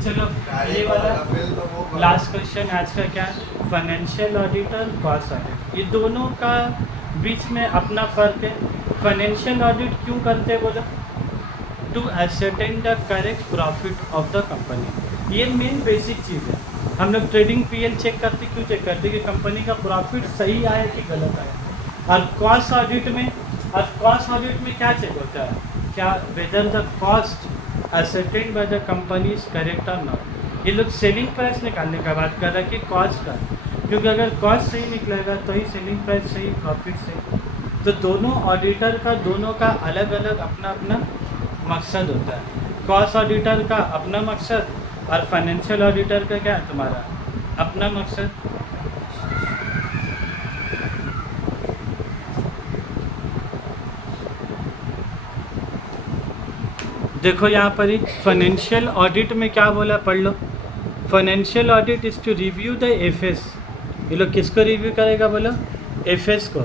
चलो ये वाला लास्ट क्वेश्चन आज का क्या है, फाइनेंशियल ऑडिट और कॉस्ट ऑडिट, ये दोनों का बीच में अपना फ़र्क है। फाइनेंशियल ऑडिट क्यों करते हैं बोलो, to ascertain the correct profit of the company, ये मेन बेसिक चीज़ है। हम लोग ट्रेडिंग पीएल चेक करते, क्यों चेक करते कि कंपनी का प्रॉफिट सही आया कि गलत आया। और कॉस्ट ऑडिट में क्या चेक होता है, क्या whether the cost ascertain by the company is correct और नॉट। ये लोग सेलिंग प्राइस निकालने का बात कर रहा है कि कॉस्ट का, क्योंकि अगर कॉस्ट सही निकलेगा तो ही सेलिंग प्राइस सही, प्रॉफिट सही। तो दोनों ऑडिटर का, दोनों का अलग अलग अपना अपना मकसद होता है। कॉस्ट ऑडिटर का अपना मकसद और फाइनेंशियल ऑडिटर का क्या है तुम्हारा अपना मकसद। देखो यहाँ पर ही फाइनेंशियल ऑडिट में क्या बोला, पढ़ लो। Financial audit is to review the FS, ये लोग किसको रिव्यू करेगा बोलो, एफएस को,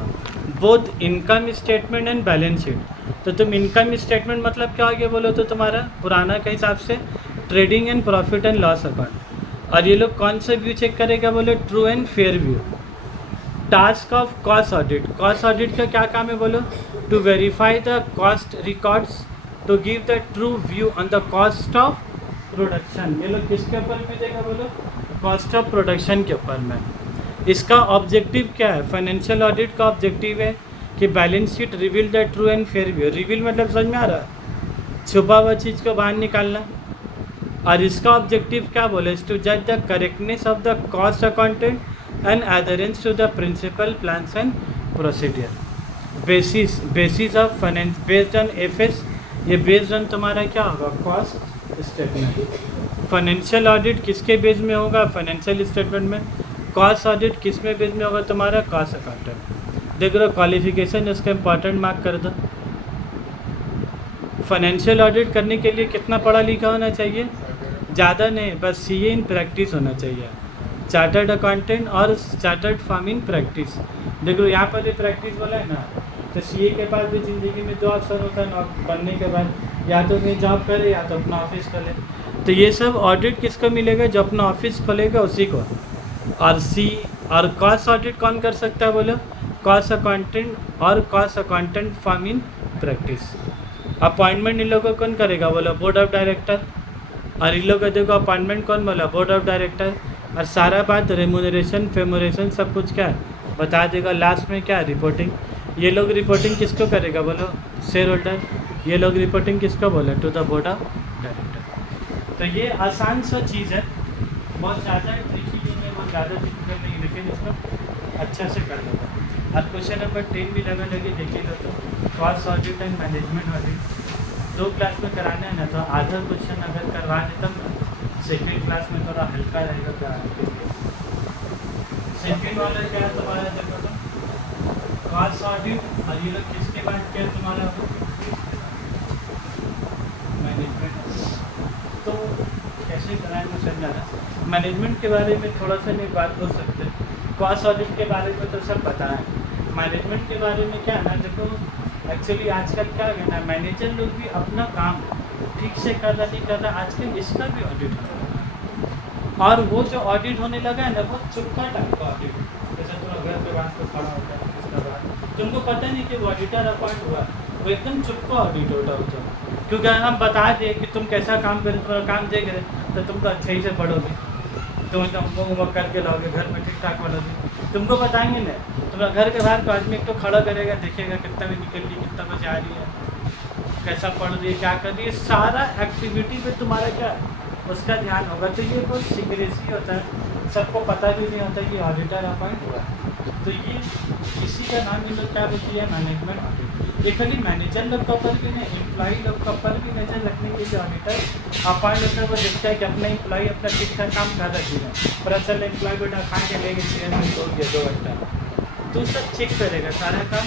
both income statement and balance sheet. तो तुम इनकम स्टेटमेंट मतलब क्या हो गया बोलो, तो तुम्हारा पुराना के हिसाब से trading and profit and loss account. और ये लोग कौन सा व्यू चेक करेगा बोलो, true and fair view. Task of cost audit, cost audit का क्या काम है बोलो, to verify the cost records, to give the true view on the cost of production. ये लोग किसके ऊपर में देगा बोलो, कॉस्ट ऑफ प्रोडक्शन के ऊपर में। इसका ऑब्जेक्टिव क्या है, फाइनेंशियल ऑडिट का ऑब्जेक्टिव है कि balance sheet reveal the true and fair view. Reveal मतलब समझ में आ रहा है, छुपा हुआ चीज़ को बाहर निकालना। और इसका ऑब्जेक्टिव क्या बोले, टू जज the correctness of the cost accountant and adherence to the principle plans and procedure. Basis of finance based on FS, ये बेस्ड ऑन तुम्हारा क्या होगा, कॉस्ट स्टेटमेंट। फाइनेंशियल ऑडिट किसके बेस में होगा, फाइनेंशियल स्टेटमेंट में। कॉस्ट ऑडिट किस में बेस में होगा तुम्हारा, कॉस्ट अकाउंटेंट। देख लो क्वालिफिकेशन इसका इंपॉर्टेंट मार्क कर दो। फाइनेंशियल ऑडिट करने के लिए कितना पढ़ा लिखा होना चाहिए, ज़्यादा नहीं, बस सीए इन प्रैक्टिस होना चाहिए, चार्टर्ड अकाउंटेंट और चार्टर्ड फार्म इन प्रैक्टिस। देख लो यहाँ पर भी प्रैक्टिस वाला है ना, तो सीए के पास भी ज़िंदगी में दो ऑप्शन होता है बनने के बाद, या तो कहीं जॉब करे या तो अपना ऑफिस खोले। तो ये सब ऑडिट किसको मिलेगा, जो अपना ऑफिस खोलेगा उसी को। और कॉस्ट ऑडिट कौन कर सकता है बोलो, कॉस्ट अकाउंटेंट और cost accountant firm in practice. Appointment इन लोगों को कौन करेगा बोलो, बोर्ड ऑफ डायरेक्टर। और इन लोगों को देखो अपॉइंटमेंट कौन बोला, बोर्ड ऑफ डायरेक्टर। और सारा बात रेमुनरेशन फेमुरेशन सब कुछ क्या है बता देगा। लास्ट में क्या है, रिपोर्टिंग। ये लोग रिपोर्टिंग किसको करेगा बोलो, शेयर होल्डर। ये लोग रिपोर्टिंग किसको बोला, to the board of director. तो ये आसान सा चीज़ है, बहुत ज़्यादा ट्रिकी नहीं है, बहुत ज़्यादा डिफिकल्ट नहीं, लेकिन इसको अच्छा से कर लेगा। और क्वेश्चन नंबर 10 भी लगा लगे देखिएगा तो, cost audit and management audit 2 class में कराना है ना, तो आधा क्वेश्चन अगर करवा देता ना, सेकेंड क्लास में थोड़ा हल्का रहेगा कराने। सेकेंड वाला क्या है तुम्हारा, देखो तो कॉस्ट ऑडिट, और ये लोग किसके बाद क्या है तुम्हारा मैनेजमेंट। तो कैसे कराएं मैं समझा रहा। मैनेजमेंट के बारे में थोड़ा सा नहीं बात हो सकते, कॉस्ट ऑडिट के बारे में तो सब पता है, मैनेजमेंट के बारे में क्या है ना, देखो एक्चुअली आजकल क्या है ना, मैनेजर लोग भी अपना काम ठीक से कर रहा नहीं कर रहा, आजकल इसका भी ऑडिट होने लगा। और वो जो ऑडिट होने लगा है ना, वो चुपका टाइप का ऑडिट, जैसे थोड़ा घर पे बात को खड़ा होता है, उसका बाद तुमको पता नहीं कि वो ऑडिटर अपॉइंट हुआ, वो एकदम चुपका ऑडिट होता है। क्योंकि अगर हम बता दें कि तुम कैसा काम करें, तुम्हारा काम देख रहे तो तुम तो अच्छे ही से पढ़ोगे, तुम एकदम वो करके लाओगे, घर में ठीक ठाक पढ़ोगे। तुमको बताएंगे ना, तुम्हारा घर के बाहर को आदमी एक तो खड़ा करेगा, देखेगा कितना भी निकल रही, कितना बजे आ रही है, कैसा पढ़ रही है, क्या कर रही है, सारा एक्टिविटी पे तुम्हारा क्या है उसका ध्यान होगा। तो ये बहुत सीक्रेसी होता है, सबको पता भी नहीं होता कि ऑडिटर अपॉइंट हुआ है। तो ये इसी का नाम ये लोग क्या बोलती है, मैनेजमेंट ऑडिट। ये खाली मैनेजर लोग के ऊपर भी नहीं, एम्प्लॉई लोग के ऊपर भी नजर रखने के लिए ऑडिटर अपॉइंट होता है। वो देखता है कि अपना एम्प्लॉई अपना ठीक ठाक काम कर रखी है, पर असल एम्प्लॉय बेटा खा के लेके चेयर में छोड़ दिया 2 घंटा, तो सब चेक करेगा सारा काम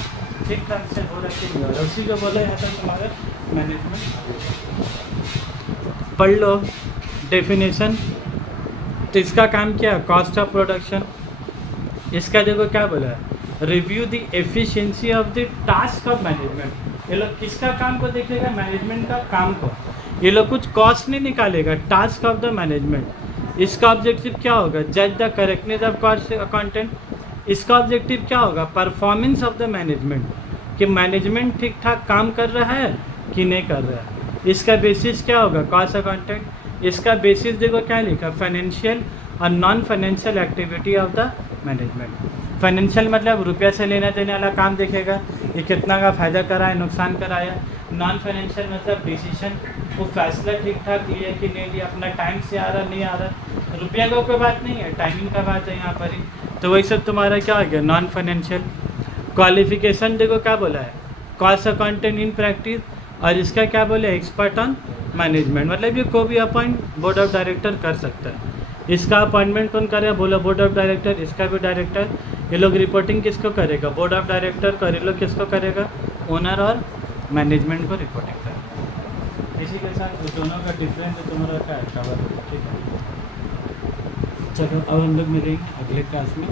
ठीक ठाक से हो रहा है और उसी को बोला जाता है तुम्हारा मैनेजमेंट। पढ़ लो डेफिनेशन। तो इसका काम क्या है, कॉस्ट ऑफ प्रोडक्शन। इसका देखो क्या बोला है, review the efficiency of the task of management. ये लोग किसका काम को देखेगा, मैनेजमेंट का काम को, ये लोग कुछ कॉस्ट नहीं निकालेगा, टास्क ऑफ द मैनेजमेंट। इसका ऑब्जेक्टिव क्या होगा? जज the correctness of cost content. इसका ऑब्जेक्टिव क्या होगा? परफॉर्मेंस ऑफ द मैनेजमेंट, कि मैनेजमेंट ठीक ठाक काम कर रहा है कि नहीं कर रहा है। इसका बेसिस क्या होगा? Cost of content. इसका बेसिस देखो क्या लिखा, फाइनेंशियल और non financial activity of the management. Financial मतलब रुपया से लेना देने वाला काम देखेगा, ये कितना का फ़ायदा कराया, नुकसान कराया। नॉन फाइनेंशियल मतलब डिसीजन, वो फैसला ठीक ठाक लिया कि नहीं लिया, अपना टाइम से आ रहा नहीं आ रहा। रुपया का कोई बात नहीं है, टाइमिंग का बात है यहाँ पर ही। तो वही सब तुम्हारा क्या हो गया? Non financial. क्वालिफिकेशन देखो क्या बोला है, कॉस्ट अकाउंटेंट इन प्रैक्टिस, और इसका क्या बोले, एक्सपर्ट ऑन मैनेजमेंट। मतलब ये कोई भी अपॉइंट बोर्ड ऑफ डायरेक्टर कर सकता है। इसका अपॉइंटमेंट कौन करेगा? बोला बोर्ड ऑफ डायरेक्टर। इसका भी डायरेक्टर। ये लोग रिपोर्टिंग किसको करेगा? बोर्ड ऑफ डायरेक्टर को। ये लोग किसको करेगा? ओनर और मैनेजमेंट को रिपोर्टिंग करेगा। इसी के साथ दोनों का डिफरेंस तुम्हारा क्या है, कवर होगा। ठीक है, चलो अब हम लोग मिलेंगे अगले क्लास में।